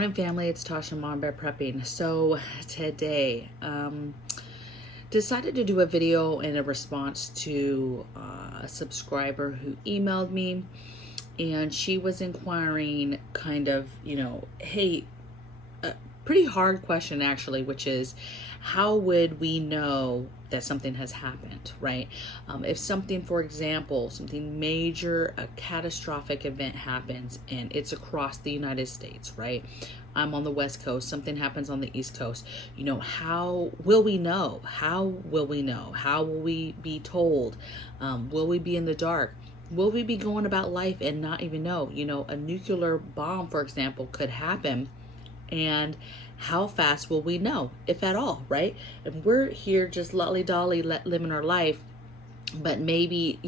morning, family. It's Tasha, Mom Bear Prepping. So today, decided to do a video in a response to a subscriber who emailed me, and she was inquiring kind of, hey, a pretty hard question actually, which is, how would we know that something has happened, right? If something, for example, something major, a catastrophic event happens and it's across the United States, right? I'm on the West Coast, something happens on the East Coast, how will we know? How will we know? How will we be told? Will we be in the dark? Will we be going about life and not even know? A nuclear bomb, for example, could happen, and how fast will we know, if at all, right? And we're here just lolly-dolly living our life, but maybe,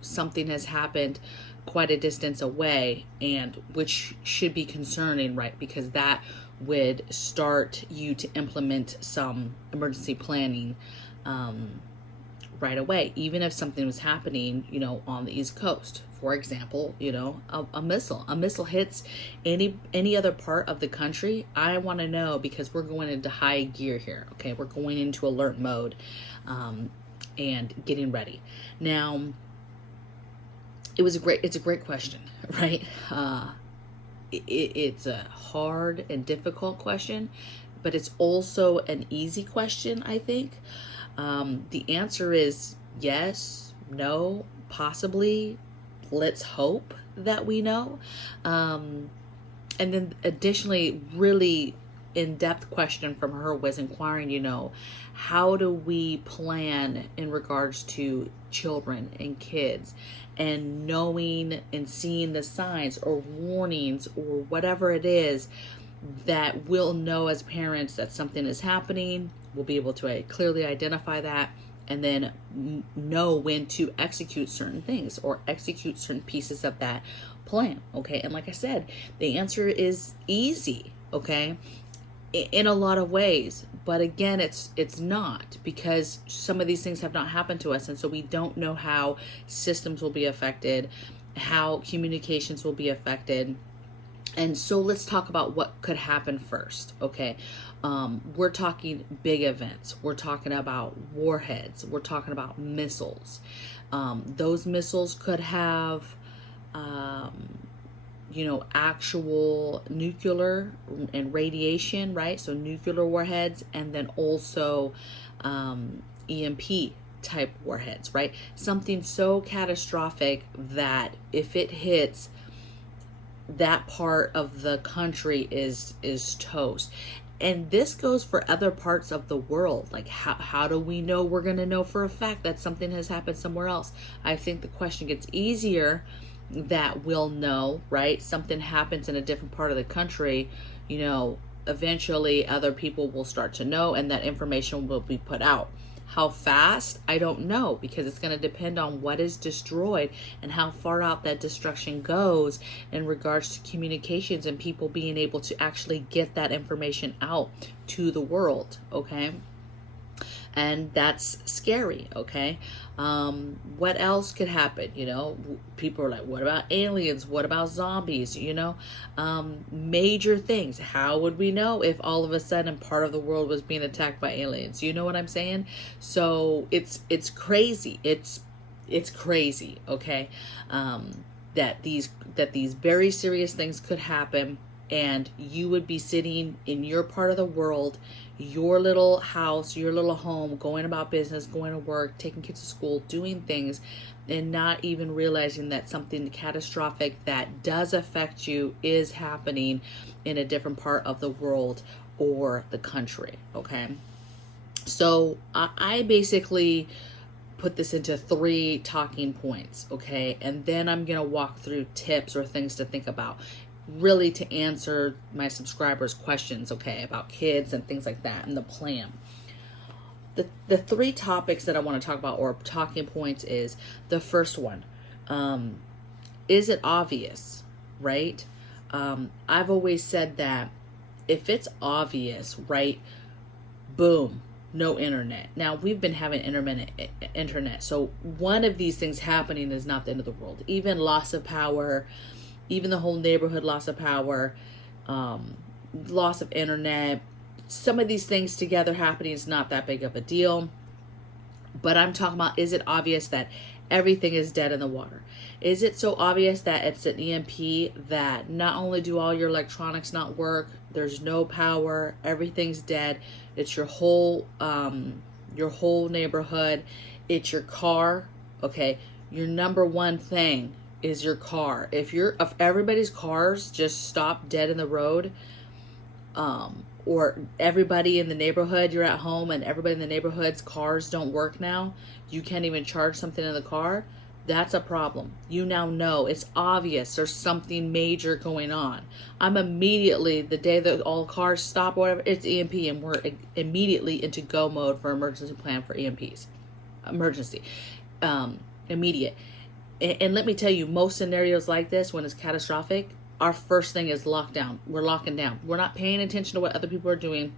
something has happened quite a distance away, and which should be concerning, right? Because that would start you to implement some emergency planning right away, even if something was happening, on the East Coast. For example, a missile hits any other part of the country. I want to know, because we're going into high gear here. Okay, we're going into alert mode, and getting ready. Now, it's a great question, right? It's a hard and difficult question, but it's also an easy question, I think. The answer is yes, no, possibly. Let's hope that we know. And then additionally, really in-depth question from her was inquiring, how do we plan in regards to children and kids, and knowing and seeing the signs or warnings or whatever it is that we'll know as parents that something is happening. We'll be able to clearly identify that, and then know when to execute certain things or execute certain pieces of that plan. Okay. And like I said, the answer is easy. Okay. In a lot of ways, but again, it's not, because some of these things have not happened to us. And so we don't know how systems will be affected, how communications will be affected. And so let's talk about what could happen first, okay? We're talking big events. We're talking about warheads. We're talking about missiles. Those missiles could have, actual nuclear and radiation, right? So nuclear warheads, and then also EMP type warheads, right? Something so catastrophic that if it hits, that part of the country is toast. And this goes for other parts of the world. Like, how do we know? We're going to know for a fact that something has happened somewhere else. I think the question gets easier that we'll know, right? Something happens in a different part of the country, eventually other people will start to know, and that information will be put out. How fast? I don't know, because it's going to depend on what is destroyed and how far out that destruction goes in regards to communications and people being able to actually get that information out to the world, okay? And that's scary, okay? What else could happen? People are like, what about aliens? What about zombies? Major things. How would we know if all of a sudden part of the world was being attacked by aliens? You know what I'm saying? So it's crazy. It's crazy, okay? That these very serious things could happen, and you would be sitting in your part of the world, your little house, your little home, going about business, going to work, taking kids to school, doing things, and not even realizing that something catastrophic that does affect you is happening in a different part of the world or the country, okay? So I basically put this into 3 talking points, okay? And then I'm going to walk through tips or things to think about, really to answer my subscribers' questions, okay, about kids and things like that, and the plan. The 3 topics that I want to talk about, or talking points, is the first one. Is it obvious, right? I've always said that if it's obvious, right, boom, no internet. Now, we've been having internet, so one of these things happening is not the end of the world. Even loss of power, even the whole neighborhood loss of power, loss of internet, some of these things together happening is not that big of a deal. But I'm talking about, is it obvious that everything is dead in the water? Is it so obvious that it's an EMP that not only do all your electronics not work, there's no power, everything's dead, it's your whole neighborhood, it's your car, okay? Your number one thing is your car. If everybody's cars just stop dead in the road, or everybody in the neighborhood, you're at home and everybody in the neighborhood's cars don't work now, you can't even charge something in the car, that's a problem. You now know, it's obvious there's something major going on. I'm immediately, the day that all cars stop or whatever, it's EMP, and we're immediately into go mode for emergency plan for EMPs. Emergency. Immediate. And let me tell you, most scenarios like this, when it's catastrophic, our first thing is lockdown. We're locking down. We're not paying attention to what other people are doing.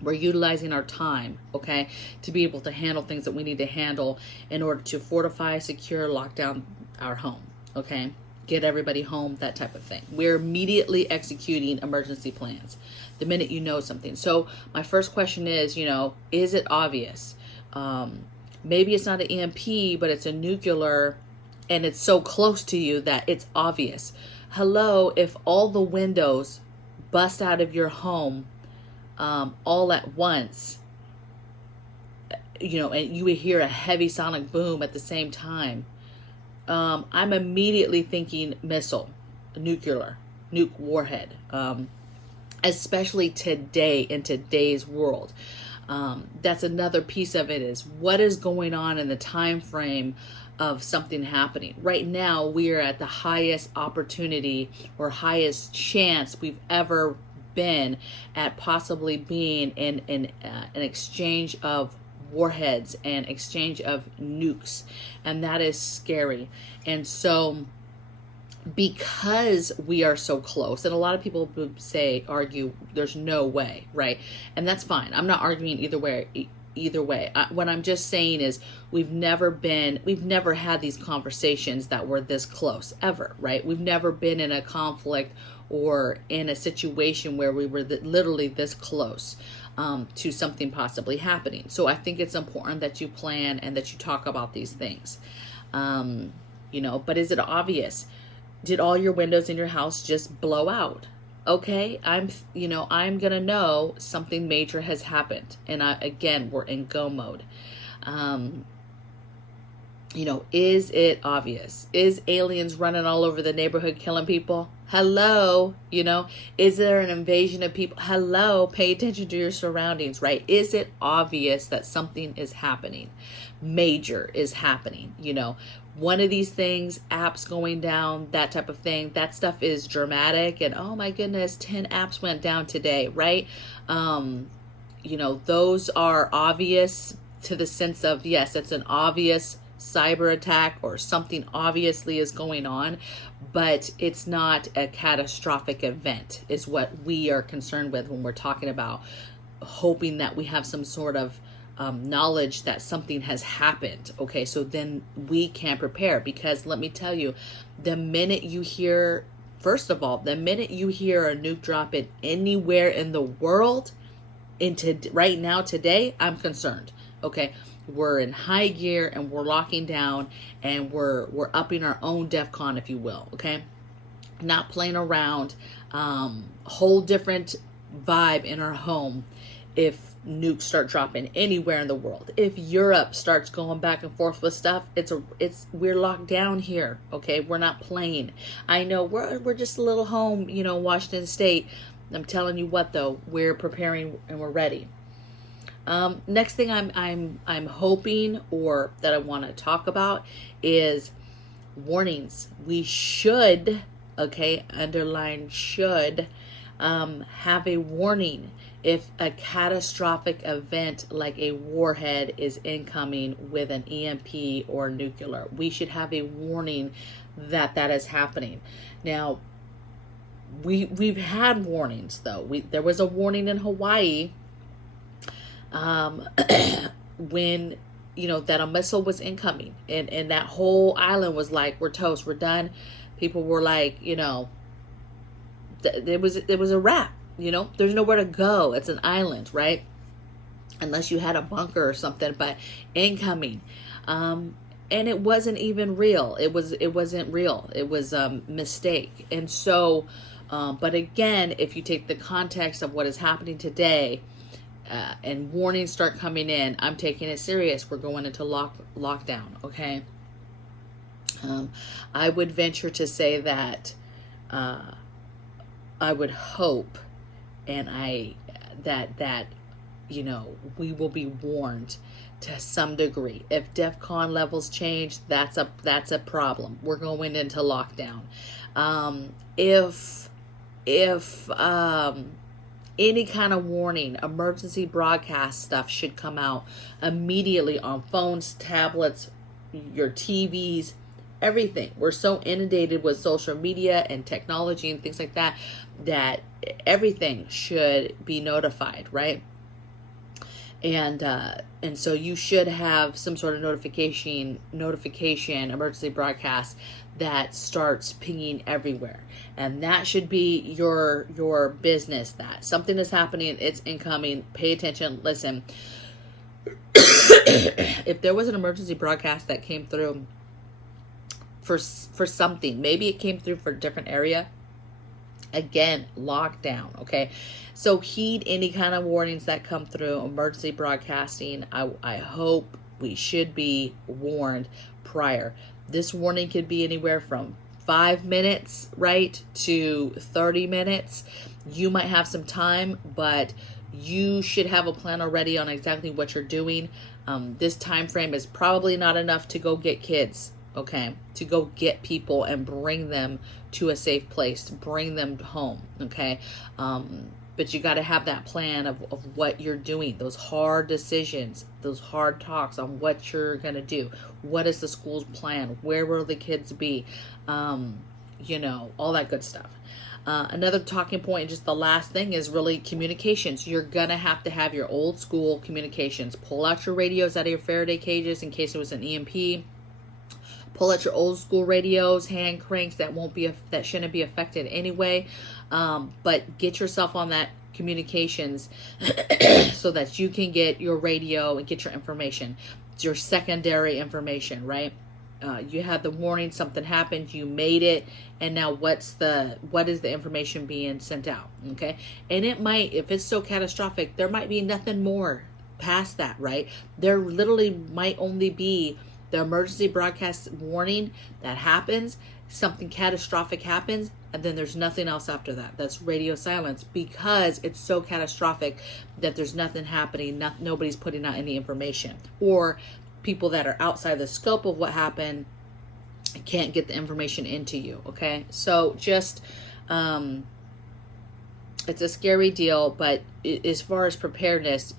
We're utilizing our time, okay, to be able to handle things that we need to handle in order to fortify, secure, lock down our home, okay? Get everybody home, that type of thing. We're immediately executing emergency plans the minute you know something. So my first question is, is it obvious? Maybe it's not an EMP, but it's a nuclear, and it's so close to you that it's obvious. Hello, if all the windows bust out of your home all at once, and you would hear a heavy sonic boom at the same time, I'm immediately thinking missile, nuke warhead, especially today, in today's world. That's another piece of it, is what is going on in the time frame of something happening. Right now, we are at the highest opportunity or highest chance we've ever been at possibly being in an exchange of warheads and exchange of nukes, and that is scary. And so, because we are so close, and a lot of people would argue there's no way, right? And that's fine. I'm not arguing either way. What I'm just saying is we've never had these conversations that were this close ever, right? We've never been in a conflict or in a situation where we were literally this close to something possibly happening. So I think it's important that you plan and that you talk about these things. But is it obvious? Did all your windows in your house just blow out? Okay, I'm gonna know something major has happened, and we're in go mode. Is it obvious? Is aliens running all over the neighborhood killing people? Hello, is there an invasion of people? Hello, pay attention to your surroundings, right? Is it obvious that something is happening? Major is happening, one of these things, apps going down, that type of thing, that stuff is dramatic, and oh my goodness, 10 apps went down today, right? Those are obvious to the sense of, yes, it's an obvious cyber attack or something obviously is going on, but it's not a catastrophic event is what we are concerned with when we're talking about hoping that we have some sort of knowledge that something has happened. Okay, so then we can prepare, because let me tell you, the minute you hear a nuke drop in anywhere in the world, right now, today, I'm concerned. Okay, we're in high gear and we're locking down and we're upping our own DEFCON, if you will. Okay, not playing around. Whole different vibe in our home if nukes start dropping anywhere in the world. If Europe starts going back and forth with stuff, we're locked down here. Okay, we're not playing. I know we're just a little home, Washington State. I'm telling you what, though, we're preparing and we're ready. Next thing I'm hoping, or that I want to talk about, is warnings. We should, underline should, have a warning if a catastrophic event like a warhead is incoming with an EMP or nuclear. We should have a warning that is happening. Now, we've had warnings, though. There was a warning in Hawaii when that a missile was incoming, and that whole island was like, we're toast, we're done. People were like, it was a wrap. there's nowhere to go. It's an island, right? Unless you had a bunker or something, but incoming. And it wasn't even real. It wasn't real. It was a mistake. And so, but again, if you take the context of what is happening today, and warnings start coming in, I'm taking it serious. We're going into lockdown. Okay. I would venture to say that, I would hope, and that we will be warned to some degree. If DEFCON levels change, that's a problem. We're going into lockdown. If any kind of warning, emergency broadcast stuff should come out immediately on phones, tablets, your TVs, everything. We're so inundated with social media and technology and things like that, that everything should be notified, right? And so you should have some sort of notification, emergency broadcast that starts pinging everywhere. And that should be your business, that something is happening, it's incoming, pay attention, listen. If there was an emergency broadcast that came through for something, maybe it came through for a different area, again, lockdown, okay? So heed any kind of warnings that come through, emergency broadcasting. I hope we should be warned prior. This warning could be anywhere from 5 minutes, right, to 30 minutes. You might have some time, but you should have a plan already on exactly what you're doing. This time frame is probably not enough to go get kids, okay, to go get people and bring them to a safe place, bring them home, okay? But you got to have that plan of what you're doing, those hard decisions, those hard talks on what you're going to do. What is the school's plan? Where will the kids be? All that good stuff. Another talking point, just the last thing, is really communications. You're going to have your old school communications. Pull out your radios out of your Faraday cages in case it was an EMP. Pull out your old school radios, hand cranks that shouldn't be affected anyway. But get yourself on that communications so that you can get your radio and get your information. It's your secondary information, right? You had the warning, something happened, you made it, and now what is the information being sent out? Okay. And it might, if it's so catastrophic, there might be nothing more past that, right? There literally might only be the emergency broadcast warning that happens, something catastrophic happens, and then there's nothing else after that. That's radio silence, because it's so catastrophic that there's nothing happening, nobody's putting out any information. Or people that are outside the scope of what happened can't get the information into you, okay? So just, it's a scary deal, but as far as preparedness,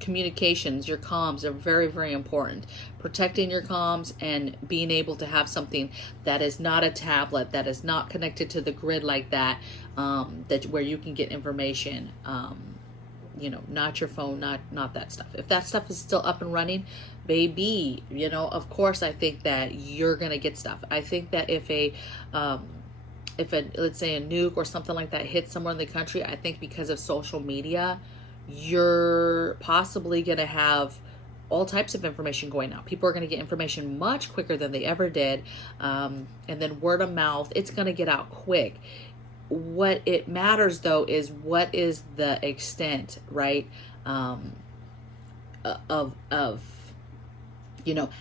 communications, your comms are very, very important. Protecting your comms and being able to have something that is not a tablet, that is not connected to the grid like that, where you can get information, not your phone, not that stuff. If that stuff is still up and running, baby, of course, I think that you're going to get stuff. I think that if let's say a nuke or something like that hits somewhere in the country, I think because of social media, you're possibly going to have all types of information going out. People are going to get information much quicker than they ever did. And then word of mouth, it's going to get out quick. What it matters, though, is what is the extent, right, of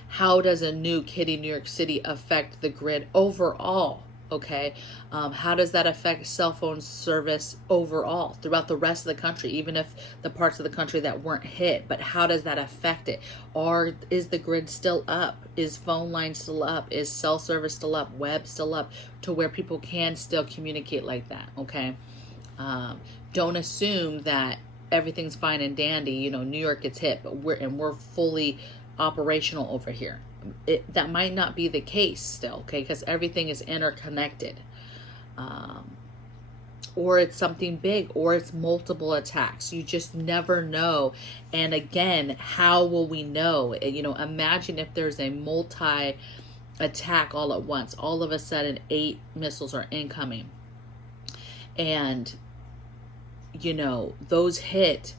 how does a nuke hitting New York City affect the grid overall? Okay, how does that affect cell phone service overall throughout the rest of the country, even if the parts of the country that weren't hit? But how does that affect it? Or is the grid still up? Is phone lines still up? Is cell service still up? Web still up to where people can still communicate like that? Okay, don't assume that everything's fine and dandy. New York gets hit, but we're fully operational over here. That might not be the case still, okay, because everything is interconnected, or it's something big, or it's multiple attacks. You just never know. And again, how will we know? Imagine if there's a multi-attack all at once. All of a sudden 8 missiles are incoming, and those hit,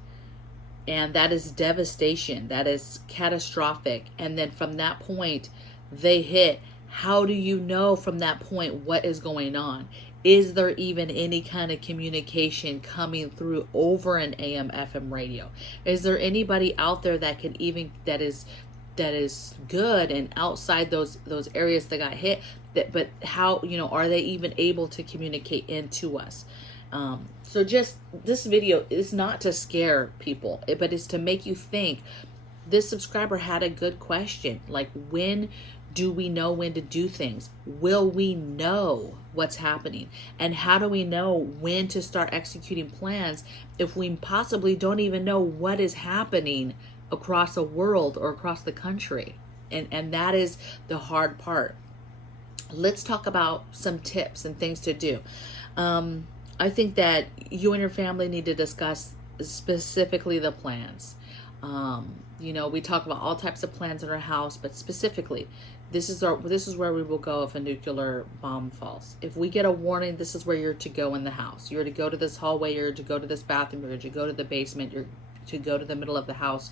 and that is devastation. That is catastrophic. And then from that point, they hit. How do you know from that point what is going on? Is there even any kind of communication coming through over an AM FM radio? Is there anybody out there that can even that is good and outside those areas that got hit, but how, are they even able to communicate into us? So just this video is not to scare people, but it's to make you think. This subscriber had a good question, like, when do we know when to do things? Will we know what's happening? And how do we know when to start executing plans if we possibly don't even know what is happening across the world or across the country? And that is the hard part. Let's talk about some tips and things to do. I think that you and your family need to discuss specifically the plans. We talk about all types of plans in our house, but specifically, this is where we will go if a nuclear bomb falls. If we get a warning, this is where you're to go in the house. You're to go to this hallway, you're to go to this bathroom, you're to go to the basement, you're to go to the middle of the house.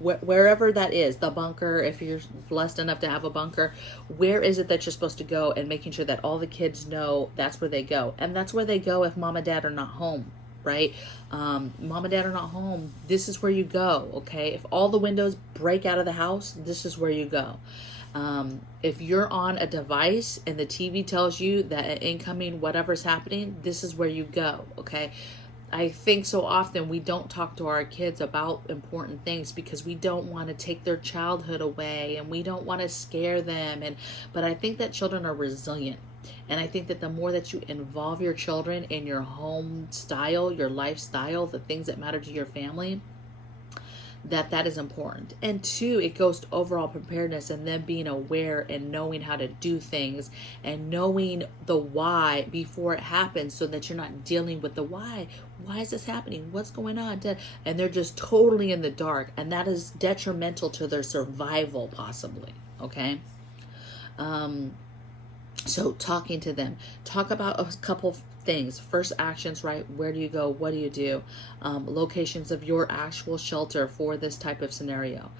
Wherever that is, the bunker, if you're blessed enough to have a bunker, where is it that you're supposed to go, and making sure that all the kids know that's where they go. And that's where they go if mom and dad are not home, right? Mom and dad are not home, this is where you go, okay? If all the windows break out of the house, this is where you go. If you're on a device and the TV tells you that an incoming whatever's happening, this is where you go, okay? I think so often we don't talk to our kids about important things because we don't want to take their childhood away and we don't want to scare them. But I think that children are resilient. And I think that the more that you involve your children in your home style, your lifestyle, the things that matter to your family, that is important. And two, it goes to overall preparedness and then being aware and knowing how to do things and knowing the why before it happens, so that you're not dealing with the why. Why is this happening? What's going on? And they're just totally in the dark, and that is detrimental to their survival possibly, okay? So talking to them, talk about a couple things. First actions, right? Where do you go? What do you do? Locations of your actual shelter for this type of scenario.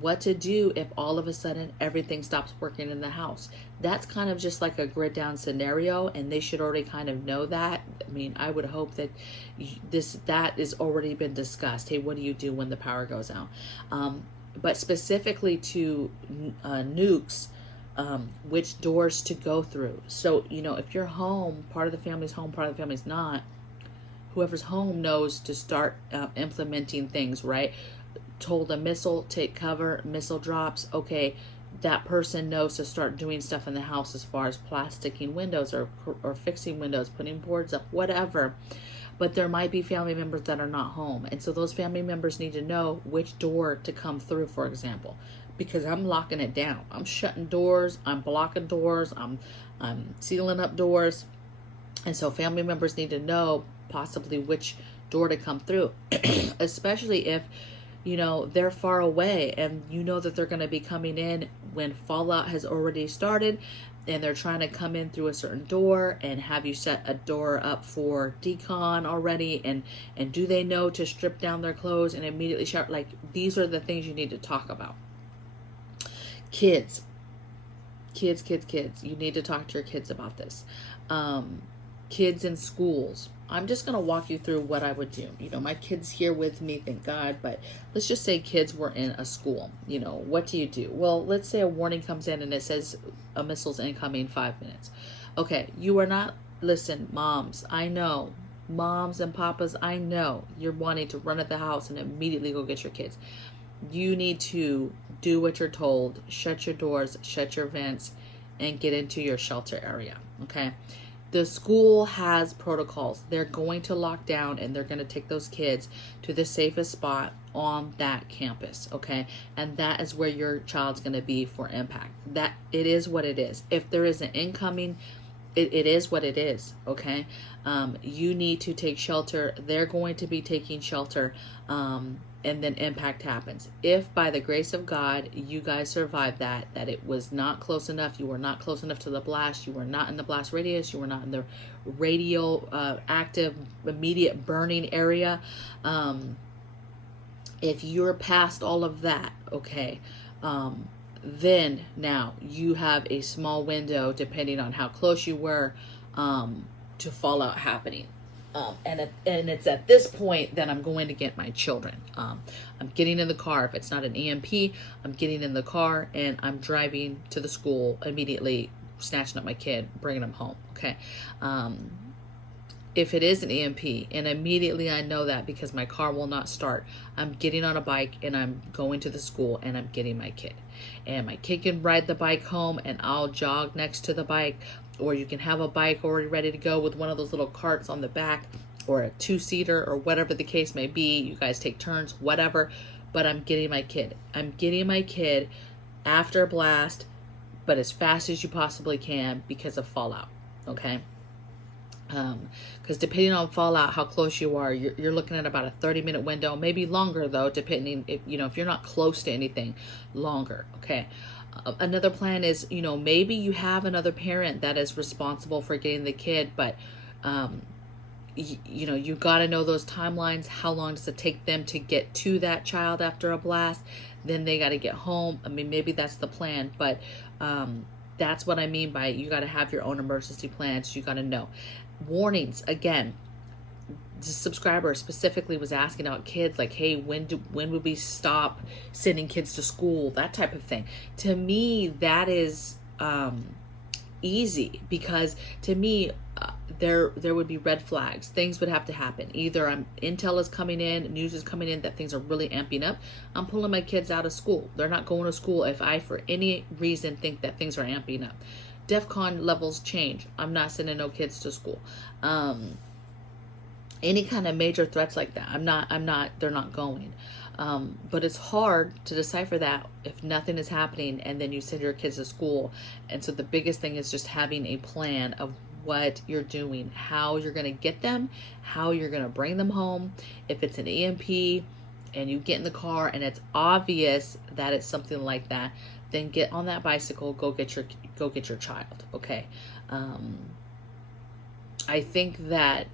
What to do if all of a sudden everything stops working in the house. That's kind of just like a grid down scenario, and they should already kind of know that. I mean, I would hope that that is already been discussed. Hey, what do you do when the power goes out? But specifically to nukes, which doors to go through. So, if you're home, part of the family's home, part of the family's not, whoever's home knows to start implementing things, right? Told a missile, take cover, missile drops. Okay, that person knows to start doing stuff in the house as far as plasticking windows or fixing windows, putting boards up, whatever. But there might be family members that are not home. And so those family members need to know which door to come through, for example. Because I'm locking it down. I'm shutting doors. I'm blocking doors. I'm sealing up doors. And so family members need to know possibly which door to come through. Especially if, they're far away and that they're going to be coming in when fallout has already started, and they're trying to come in through a certain door, and have you set a door up for decon already, and do they know to strip down their clothes and immediately shower? Like, these are the things you need to talk about. Kids. You need to talk to your kids about this. Kids in schools. I'm just going to walk you through what I would do. My kid's here with me, thank God, but let's just say kids were in a school. What do you do? Well, let's say a warning comes in and it says a missile's incoming 5 minutes. Okay, you are not, listen, moms, I know. Moms and papas, I know you're wanting to run at the house and immediately go get your kids. You need to do what you're told. Shut your doors, shut your vents, and get into your shelter area, okay? The school has protocols. They're going to lock down, and they're going to take those kids to the safest spot on that campus, okay? And that is where your child's going to be for impact. That it is what it is. If there is an incoming, it is what it is, okay? You need to take shelter. They're going to be taking shelter. and then impact happens. If by the grace of God you guys survived that it was not close enough, you were not close enough to the blast, you were not in the blast radius, you were not in the radio active immediate burning area, if you're past all of that, okay, then now you have a small window, depending on how close you were, to fallout happening. And it's at this point that I'm going to get my children. I'm getting in the car. If it's not an EMP, I'm getting in the car and I'm driving to the school immediately, snatching up my kid, bringing him home. Okay. If it is an EMP, and immediately I know that because my car will not start, I'm getting on a bike and I'm going to the school and I'm getting my kid. And my kid can ride the bike home and I'll jog next to the bike. Or you can have a bike already ready to go with one of those little carts on the back, or a 2-seater, or whatever the case may be. You guys take turns, whatever. But I'm getting my kid. I'm getting my kid after a blast, but as fast as you possibly can because of fallout. Okay? Because depending on fallout, how close you are, you're looking at about a 30-minute window, maybe longer though, depending if you're not close to anything, longer. Okay. Another plan is, maybe you have another parent that is responsible for getting the kid, but you got to know those timelines. How long does it take them to get to that child after a blast? Then they got to get home. I mean, maybe that's the plan, but that's what I mean by you got to have your own emergency plans. You got to know. Warnings, again, the subscriber specifically was asking about kids, like, hey, when would we stop sending kids to school, that type of thing. To me, that is easy, because to me, there would be red flags. Things would have to happen. Either intel is coming in, news is coming in that things are really amping up. I'm pulling my kids out of school. They're not going to school if I, for any reason, think that things are amping up. DEFCON levels change. I'm not sending no kids to school. Any kind of major threats like that, they're not going. But it's hard to decipher that if nothing is happening and then you send your kids to school. And so the biggest thing is just having a plan of what you're doing, how you're going to get them, how you're going to bring them home. If it's an EMP and you get in the car and it's obvious that it's something like that, then get on that bicycle, go get your child. Okay. I think that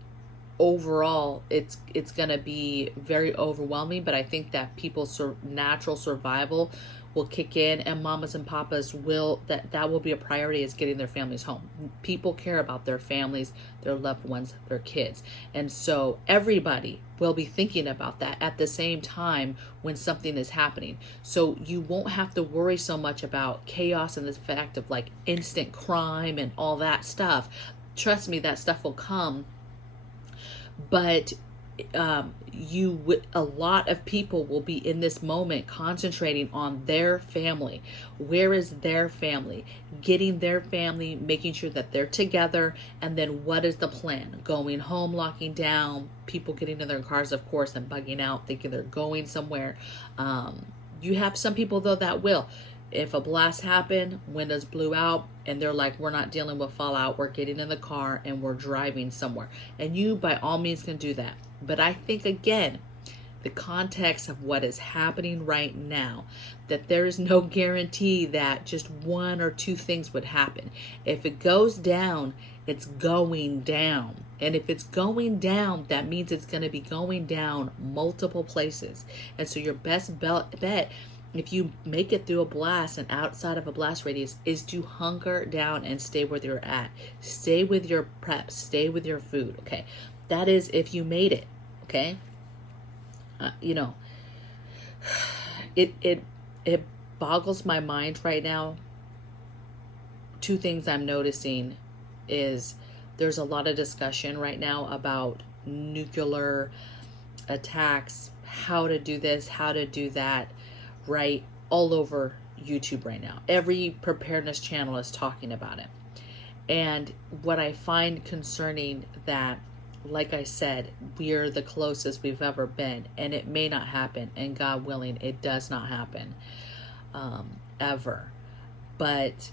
overall it's going to be very overwhelming, but I think that people's natural survival will kick in, and mamas and papas will, that will be a priority, is getting their families home. People care about their families, their loved ones, their kids. And so everybody will be thinking about that at the same time when something is happening. So you won't have to worry so much about chaos and the fact of like instant crime and all that stuff. Trust me, that stuff will come. But a lot of people will be in this moment concentrating on their family. Where is their family? Getting their family, making sure that they're together, and then what is the plan? Going home, locking down, people getting in their cars, of course, and bugging out, thinking they're going somewhere. You have some people, though, that will. If a blast happened, windows blew out, and they're like, we're not dealing with fallout, we're getting in the car and we're driving somewhere. And you, by all means, can do that. But I think, again, the context of what is happening right now, that there is no guarantee that just one or two things would happen. If it goes down, it's going down. And if it's going down, that means it's going to be going down multiple places. And so your best bet, if you make it through a blast and outside of a blast radius, is to hunker down and stay where you're at. Stay with your prep. Stay with your food. Okay. That is if you made it. Okay. It boggles my mind right now. Two things I'm noticing is there's a lot of discussion right now about nuclear attacks, how to do this, how to do that, right? All over YouTube right now. Every preparedness channel is talking about it. And what I find concerning, that, like I said, we're the closest we've ever been, and it may not happen, and God willing, it does not happen ever. But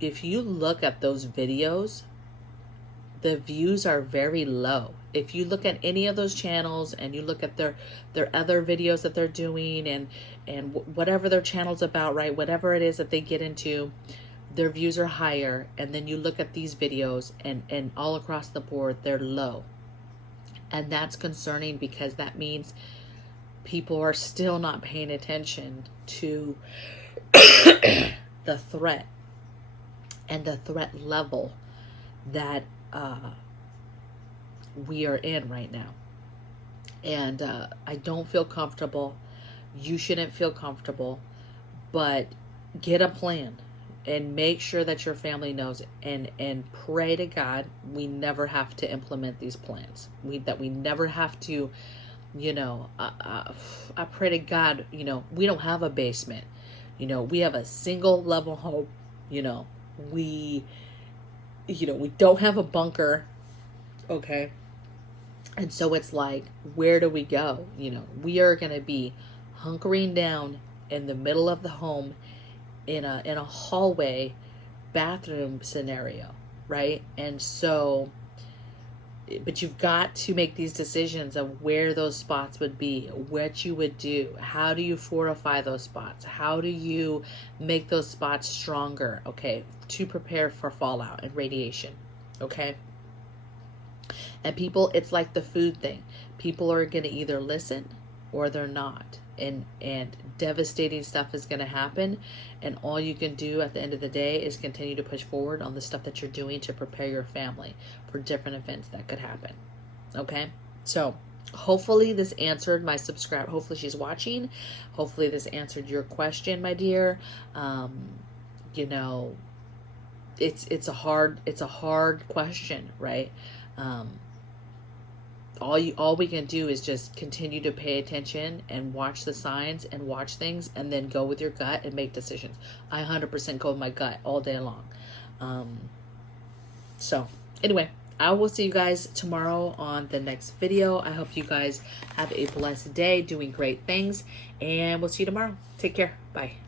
if you look at those videos, the views are very low. if you look at any of those channels and you look at their other videos that they're doing and whatever their channel's about, right, whatever it is that they get into, their views are higher. And then you look at these videos and all across the board, they're low. And that's concerning, because that means people are still not paying attention to the threat and the threat level that we are in right now. And I don't feel comfortable. You shouldn't feel comfortable, but get a plan and make sure that your family knows, and pray to God we never have to implement these plans. That we never have to, I pray to God, we don't have a basement. We have a single level home. We don't have a bunker. Okay. And so it's like, where do we go? We are going to be hunkering down in the middle of the home in a hallway bathroom scenario, right? And so, but you've got to make these decisions of where those spots would be, what you would do. How do you fortify those spots? How do you make those spots stronger, okay, to prepare for fallout and radiation, okay? And people, it's like the food thing. People are going to either listen or they're not. And devastating stuff is going to happen. And all you can do at the end of the day is continue to push forward on the stuff that you're doing to prepare your family for different events that could happen. Okay? So hopefully this answered my subscribe. Hopefully she's watching. Hopefully this answered your question, my dear. It's a hard question, right? All we can do is just continue to pay attention and watch the signs and watch things, and then go with your gut and make decisions. I 100% go with my gut all day long. So anyway, I will see you guys tomorrow on the next video. I hope you guys have a blessed day doing great things, and we'll see you tomorrow. Take care. Bye.